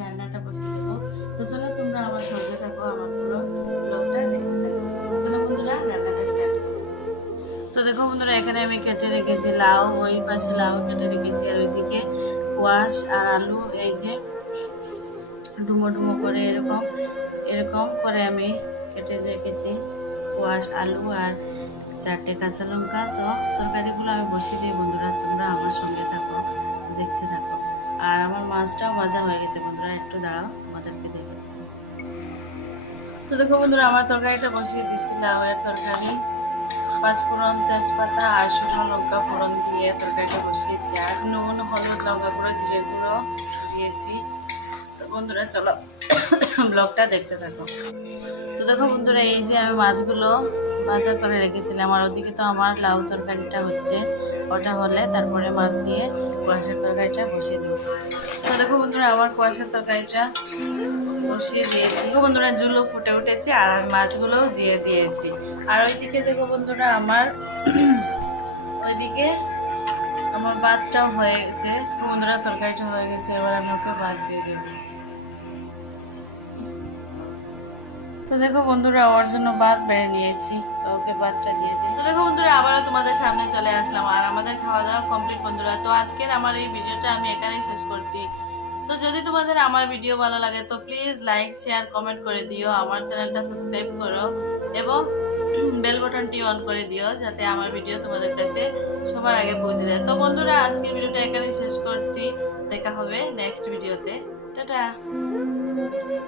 রান্নাটা বসে দেবো। তো চলো তোমরা আমার সঙ্গে থাকো, আমার পুরো ব্লগটা দেখতে থাকো। চলো বন্ধুরা, রান্নাটা স্টার্ট তো দেখো বন্ধুরা, এখানে আমি কেটে রেখেছি লাউ, ওই পাশে লাউ কেটে রেখেছি, আর ওইদিকে কোয়াশ আর আলু, এই যে ডুমো ডুমো করে এরকম এরকম করে আমি কেটে রেখেছি কোয়াশ, আলু আর চারটে কাঁচা লঙ্কা। তো মাছটাও ভাজা হয়ে গেছে, বন্ধুরা। একটু দাঁড়াও, তোমাদেরকে দেখাচ্ছি। তো দেখো বন্ধুরা, আমার তরকারিটা বসিয়ে দিচ্ছি লাউয়ের তরকারি পাঁচফোড়ন তেজপাতা আর শুকনো লঙ্কা ফোড়ন দিয়ে তরকারিটা বসিয়েছি। আর নুন, হলুদ, লঙ্কা গুঁড়ো, জিরে গুঁড়ো দিয়েছি। তো বন্ধুরা, চলো ব্লগটা দেখতে থাকো। তো দেখো বন্ধুরা, এই যে আমি মাছগুলো ভাজা করে রেখেছিলাম, আর ওদিকে তো আমার লাউ তরকারিটা হচ্ছে। ওটা হলে তারপরে মাছ দিয়ে কুয়াশার তরকারিটা বসিয়ে বন্ধুরা আমার কুয়াশার তরকারিটা বসিয়ে দিয়েছি। দেখো বন্ধুরা জুলো ফুটে উঠেছে আর আমি মাছগুলোও দিয়ে দিয়েছি। আর ওইদিকে দেখো বন্ধুরা, আমার ওইদিকে আমার ভাতটাও হয়ে গেছে বন্ধুরা, তরকারিটা হয়ে গেছে, এবার আমি ওকে ভাত দিয়ে দেবো। তো দেখো বন্ধুরা, ওর জন্য ভাত বেড়ে নিয়েছি, তো ওকে ভাতটা দিয়ে দিই। তো দেখো বন্ধুরা, আবারও তোমাদের সামনে চলে আসলাম, আর আমাদের খাওয়া দাওয়া কমপ্লিট বন্ধুরা। তো আজকের আমার এই ভিডিওটা আমি এখানেই শেষ করছি। তো যদি তোমাদের আমার ভিডিও ভালো লাগে, তো প্লিজ লাইক শেয়ার কমেন্ট করে দিও, আমার চ্যানেলটা সাবস্ক্রাইব করো এবং বেল বাটনটি অন করে দিও যাতে আমার ভিডিও তোমাদের কাছে সবার আগে পৌঁছে যায়। তো বন্ধুরা, আজকের ভিডিওটা এখানে শেষ করছি। দেখা হবে নেক্সট ভিডিওতে টাটা!